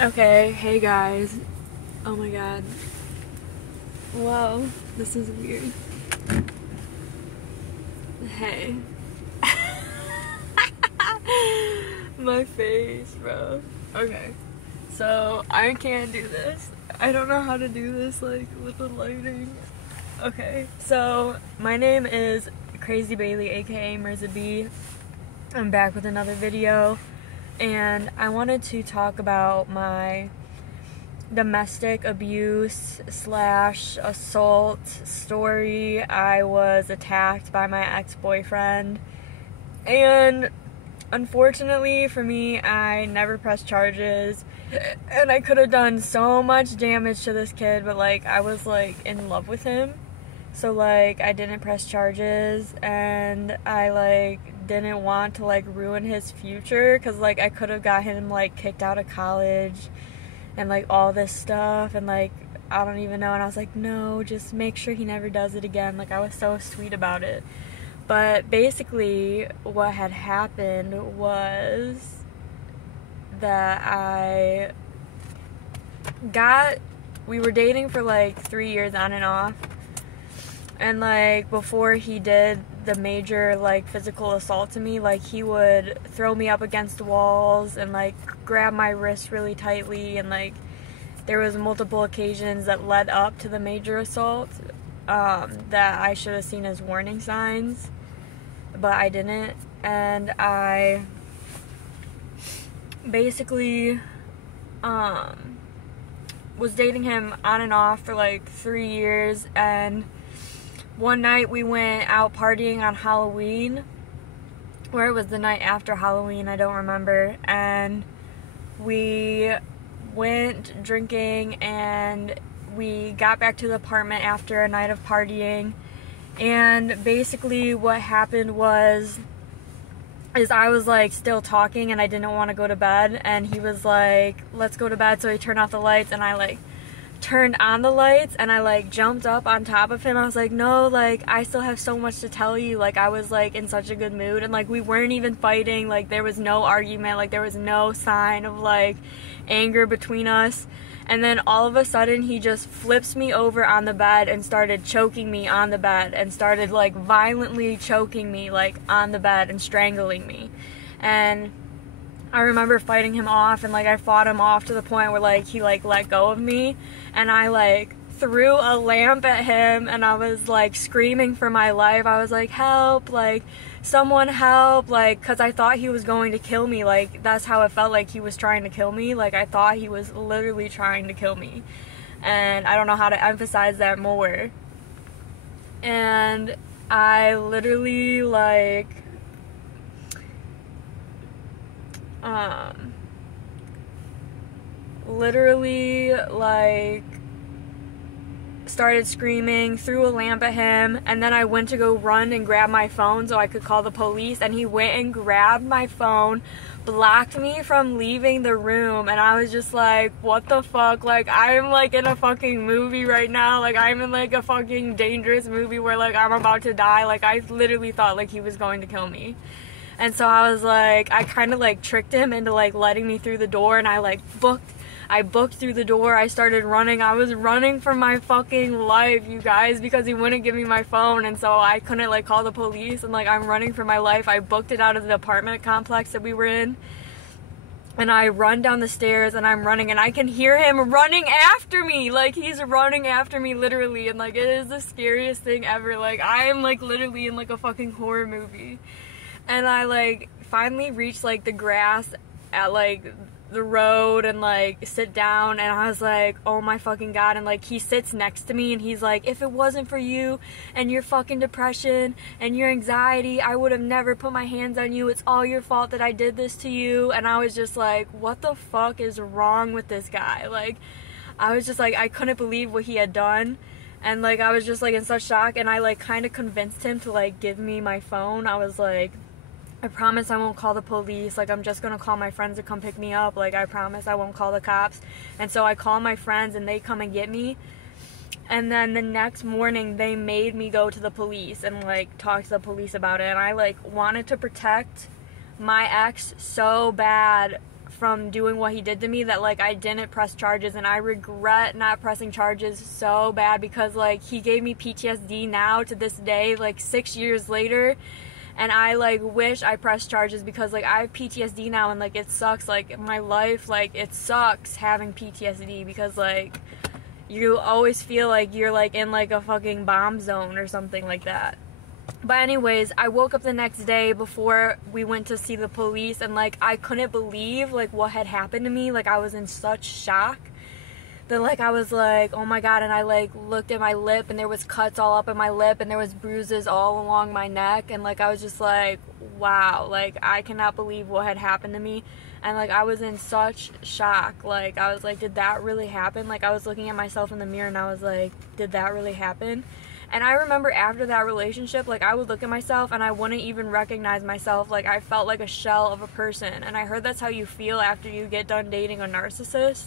Okay, hey guys. Oh my god. Whoa, this is weird. Hey. My face, bro. Okay. So, I can't do this. I don't know how to do this, like, with the lighting. Okay. So, my name is Crazy Bailey, aka Mirza B. I'm back with another video. And I wanted to talk about my domestic abuse / assault story. I was attacked by my ex-boyfriend, and unfortunately for me, I never pressed charges, and I could have done so much damage to this kid, but like I was like in love with him, so like I didn't press charges, and I like didn't want to like ruin his future, because like I could have got him like kicked out of college and like all this stuff, and like I don't even know, and I was like, no, just make sure he never does it again. Like I was so sweet about it. But basically what had happened was that we were dating for like 3 years on and off, and like before he did the major like physical assault to me, like he would throw me up against the walls and like grab my wrist really tightly, and like there was multiple occasions that led up to the major assault that I should have seen as warning signs, but I didn't. And I basically was dating him on and off for like 3 years, and one night we went out partying on Halloween, or it was the night after Halloween, I don't remember, and we went drinking, and we got back to the apartment after a night of partying, and basically what happened is I was like still talking, and I didn't want to go to bed, and he was like, let's go to bed, so he turned off the lights, and I like turned on the lights, and I like jumped up on top of him. I was like, no, like I still have so much to tell you. Like I was like in such a good mood, and like we weren't even fighting, like there was no argument, like there was no sign of like anger between us. And then all of a sudden he just flips me over on the bed and started choking me on the bed, and started like violently choking me like on the bed and strangling me. And I remember fighting him off, and like I fought him off to the point where like he like let go of me, and I like threw a lamp at him, and I was like screaming for my life. I was like, help, like someone help, like, because I thought he was going to kill me. Like that's how it felt, like he was trying to kill me. Like I thought he was literally trying to kill me, and I don't know how to emphasize that more. And I literally like started screaming, threw a lamp at him, and then I went to go run and grab my phone so I could call the police, and he went and grabbed my phone, blocked me from leaving the room, and I was just like, what the fuck? Like I'm like in a fucking movie right now, like I'm in like a fucking dangerous movie where like I'm about to die. Like I literally thought like he was going to kill me. And so I was like, I kind of like tricked him into like letting me through the door, and I booked through the door. I started running. I was running for my fucking life, you guys, because he wouldn't give me my phone, and so I couldn't like call the police, and like I'm running for my life. I booked it out of the apartment complex that we were in, and I run down the stairs, and I'm running, and I can hear him running after me. Like he's running after me literally, and like it is the scariest thing ever. Like I am like literally in like a fucking horror movie. And I like finally reached like the grass at like the road and like sit down, and I was like, oh my fucking god. And like he sits next to me, and he's like, if it wasn't for you and your fucking depression and your anxiety, I would have never put my hands on you. It's all your fault that I did this to you. And I was just like, what the fuck is wrong with this guy? Like I was just like, I couldn't believe what he had done. And like I was just like in such shock, and I like kind of convinced him to like give me my phone. I was like, I promise I won't call the police. Like, I'm just gonna call my friends to come pick me up. Like, I promise I won't call the cops. And so I call my friends, and they come and get me. And then the next morning, they made me go to the police and, like, talk to the police about it. And I, like, wanted to protect my ex so bad from doing what he did to me that, like, I didn't press charges, and I regret not pressing charges so bad because, like, he gave me PTSD now to this day, like, 6 years later, and I, like, wish I pressed charges because, like, I have PTSD now, and, like, it sucks, like, my life, like, it sucks having PTSD because, like, you always feel like you're, like, in, like, a fucking bomb zone or something like that. But anyways, I woke up the next day before we went to see the police, and, like, I couldn't believe, like, what had happened to me. Like, I was in such shock that, like, I was like, oh my god, and I, like, looked at my lip, and there was cuts all up in my lip, and there was bruises all along my neck, and, like, I was just like, wow, like, I cannot believe what had happened to me. And, like, I was in such shock. Like, I was like, did that really happen? Like, I was looking at myself in the mirror, and I was like, did that really happen? And I remember after that relationship, like, I would look at myself and I wouldn't even recognize myself. Like, I felt like a shell of a person. And I heard that's how you feel after you get done dating a narcissist.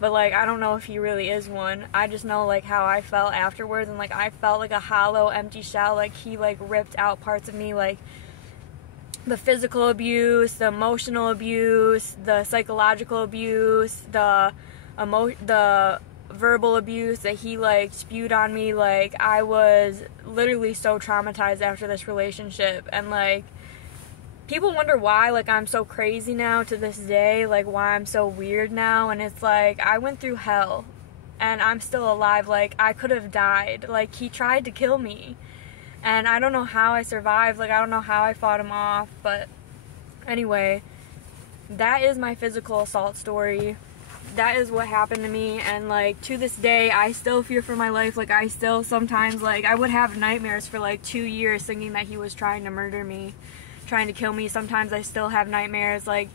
But, like, I don't know if he really is one. I just know, like, how I felt afterwards. And, like, I felt like a hollow, empty shell. Like, he, like, ripped out parts of me, like, the physical abuse, the emotional abuse, the psychological abuse, the verbal abuse that he, like, spewed on me. Like, I was literally so traumatized after this relationship, and, like, people wonder why, like, I'm so crazy now to this day, like, why I'm so weird now, and it's like, I went through hell, and I'm still alive. Like, I could have died. Like, he tried to kill me, and I don't know how I survived. Like, I don't know how I fought him off, but anyway, that is my physical assault story. That is what happened to me, and, like, to this day, I still fear for my life. Like, I still sometimes, like, I would have nightmares for, like, 2 years thinking that he was trying to murder me, trying to kill me. Sometimes I still have nightmares, like,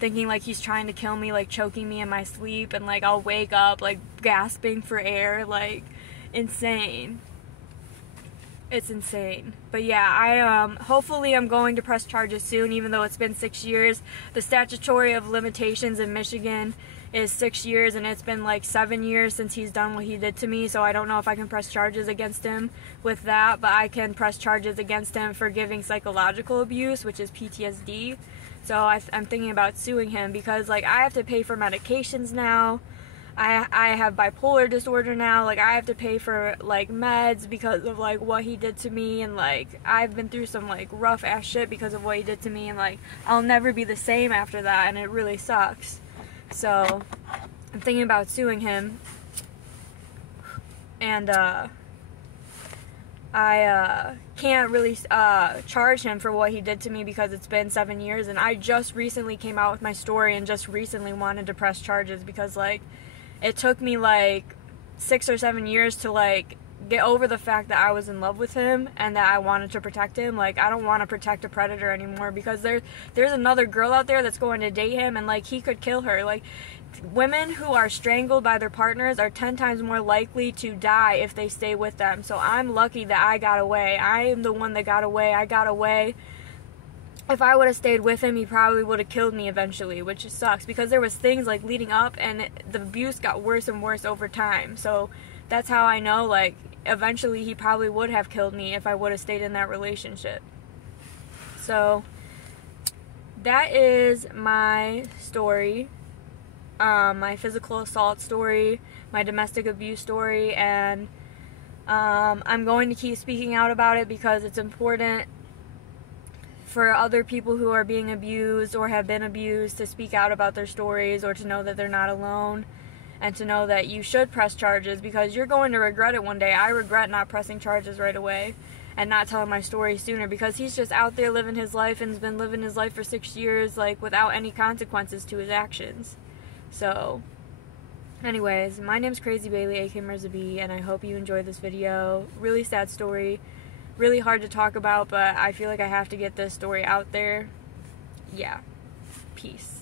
thinking, like, he's trying to kill me, like, choking me in my sleep, and, like, I'll wake up, like, gasping for air, like, insane. It's insane. But yeah, hopefully I'm going to press charges soon, even though it's been 6 years. The statutory of limitations in Michigan is 6 years, and it's been like 7 years since he's done what he did to me, so I don't know if I can press charges against him with that, but I can press charges against him for giving psychological abuse, which is PTSD. So I'm thinking about suing him because, like, I have to pay for medications now. I have bipolar disorder now. Like, I have to pay for, like, meds because of, like, what he did to me, and, like, I've been through some, like, rough ass shit because of what he did to me, and, like, I'll never be the same after that, and it really sucks. So I'm thinking about suing him, and I can't really charge him for what he did to me because it's been 7 years, and I just recently came out with my story and just recently wanted to press charges because, like, it took me, like, 6 or 7 years to, like, get over the fact that I was in love with him and that I wanted to protect him. Like, I don't want to protect a predator anymore because there's another girl out there that's going to date him, and, like, he could kill her. Like, women who are strangled by their partners are 10 times more likely to die if they stay with them. So I'm lucky that I got away. I am the one that got away. I got away. If I would have stayed with him, he probably would have killed me eventually, which sucks because there was things, like, leading up, and the abuse got worse and worse over time. So that's how I know, like, eventually he probably would have killed me if I would have stayed in that relationship. So that is my story, my physical assault story, my domestic abuse story, and I'm going to keep speaking out about it because it's important for other people who are being abused or have been abused to speak out about their stories, or to know that they're not alone, and to know that you should press charges because you're going to regret it one day. I regret not pressing charges right away and not telling my story sooner because he's just out there living his life and has been living his life for 6 years, like, without any consequences to his actions. So anyways, my name's Crazy Bailey, aka Mirza B, and I hope you enjoyed this video. Really sad story, really hard to talk about, but I feel like I have to get this story out there. Yeah, peace.